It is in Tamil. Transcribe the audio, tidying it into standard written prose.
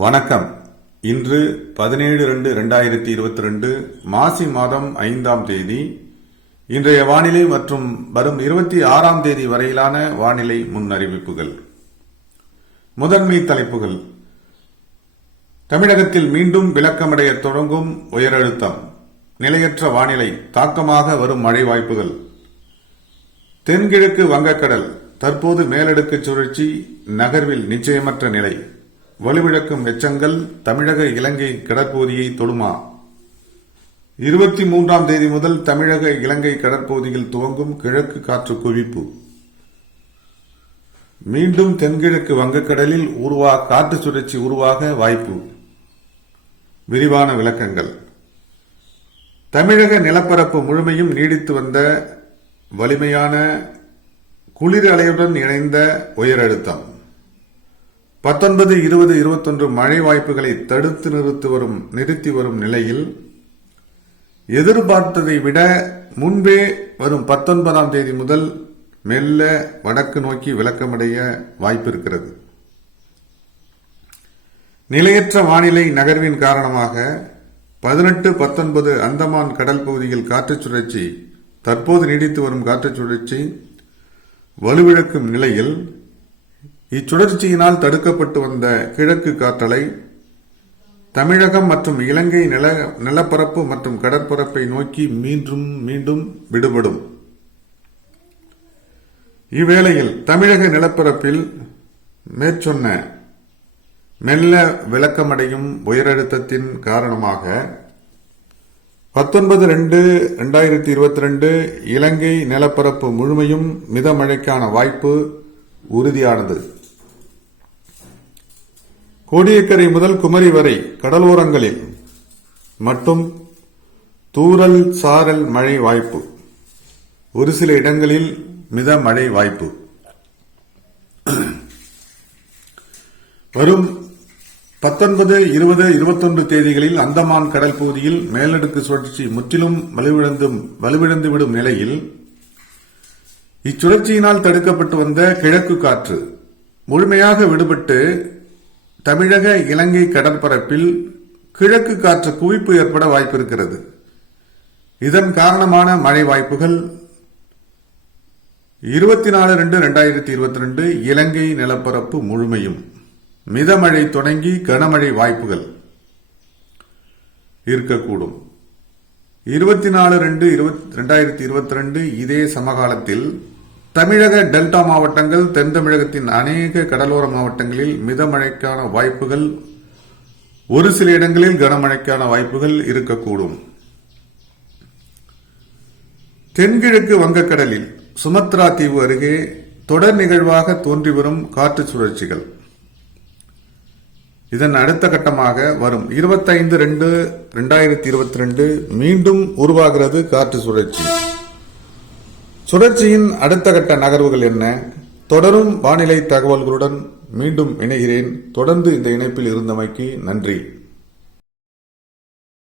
வணக்கம். இன்று 17/2/2022 மாசி மாதம் 5ஆம் தேதி. இன்றைய வானிலை மற்றும் வரும் 26ஆம் தேதி வரையிலான வானிலை முன்னறிவிப்புகள். முதன்மை தலைப்புகள். தமிழகத்தில் மீண்டும் விலக்கமடைய தொடங்கும் உயரழுத்தம், நிலையற்ற வானிலை, தாக்கமாக வரும் மழை வாய்ப்புகள். தென்கிழக்கு வங்கக்கடல் தற்போது மேலடுக்கு சுழற்சி, நகர்வில் நிச்சயமற்ற நிலை. வலுவிழக்கும் எச்சங்கள் தமிழக இலங்கை கடற்பகுதியை தொடுமா? 23ஆம் தேதி முதல் தமிழக இலங்கை கடற்பகுதியில் துவங்கும் கிழக்கு காற்று குவிப்பு. மீண்டும் தென்கிழக்கு வங்கக்கடலில் காற்று சுழற்சி உருவாக வாய்ப்பு. விரிவான விளக்கங்கள். தமிழக நிலப்பரப்பு முழுமையும் நீடித்து வந்த வலிமையான குளிர் அலையுடன் இணைந்த உயரழுத்தம் 19, 20, 21 மழை வாய்ப்புகளை தடுத்து நிறுத்தி வரும் நிலையில் எதிர்பார்த்ததை விட முன்பே வரும் 19ஆம் தேதி முதல் மெல்ல வடக்கு நோக்கி விலக்கமடைய வாய்ப்பு இருக்கிறது. நிலையற்ற வானிலை நகர்வின் காரணமாக 18, 19 அந்தமான் கடல் பகுதியில் காற்று சுழற்சி, தற்போது நீடித்து வரும் காற்று சுழற்சி வலுவிழக்கும் நிலையில் இச்சுழற்சியினால் தடுக்கப்பட்டு வந்த கிழக்கு காற்றலை தமிழகம் மற்றும் இலங்கை நிலப்பரப்பு மற்றும் கடற்பரப்பை நோக்கி மீண்டும் விடுபடும். இவ்வேளையில் தமிழக நிலப்பரப்பில் மேற்சொன்ன மெல்ல விலக்கமடையும் உயரழுத்தத்தின் காரணமாக 19/2/2022 இலங்கை நிலப்பரப்பு முழுமையும் மிதமழைக்கான வாய்ப்பு உறுதியானது. கோடியக்கரை முதல் குமரி வரை கடலோரங்களில் மட்டும் தூறல் சாரல் மழை வாய்ப்பு. ஒரு சில இடங்களில் மித மழை வாய்ப்பு. வரும் 19, 20, 21 தேதிகளில் அந்தமான் கடல் பகுதியில் மேலடுக்கு சுழற்சி முற்றிலும் வலுவிழந்துவிடும் நிலையில் இச்சுழற்சியினால் தடுக்கப்பட்டு வந்த கிழக்கு காற்று முழுமையாக விடுபட்டு தமிழக இலங்கை கடற்பரப்பில் கிழக்கு காற்று குவிப்பு ஏற்பட வாய்ப்பிருக்கிறது. இதன் காரணமான மழை வாய்ப்புகள் 24/2/2022 இலங்கை நிலப்பரப்பு முழுமையும் மிதமழை தொடங்கி கனமழை வாய்ப்புகள் இருக்கக்கூடும். 24/2/2022 இதே சமகாலத்தில் தமிழக டெல்டா மாவட்டங்கள், தென் தமிழகத்தின் அநேக கடலோர மாவட்டங்களில் மிதமழைக்கான வாய்ப்புகள், ஒரு சில இடங்களில் கனமழைக்கான வாய்ப்புகள் இருக்கக்கூடும். தென்கிழக்கு வங்கக்கடலில் சுமத்ரா தீவு அருகே தொடர் நிகழ்வாக தோன்றி வரும் காற்று சுழற்சிகள். இதன் அடுத்த கட்டமாக வரும் 25/2/2022 மீண்டும் உருவாகிறது காற்று சுழற்சி. சுழற்சியின் அடுத்த கட்ட நகர்வுகள் என்ன? தொடரும் வானிலை தகவல்களுடன் மீண்டும் இணைகிறேன். தொடர்ந்து இந்த இணைப்பில் இருந்தமைக்கு நன்றி.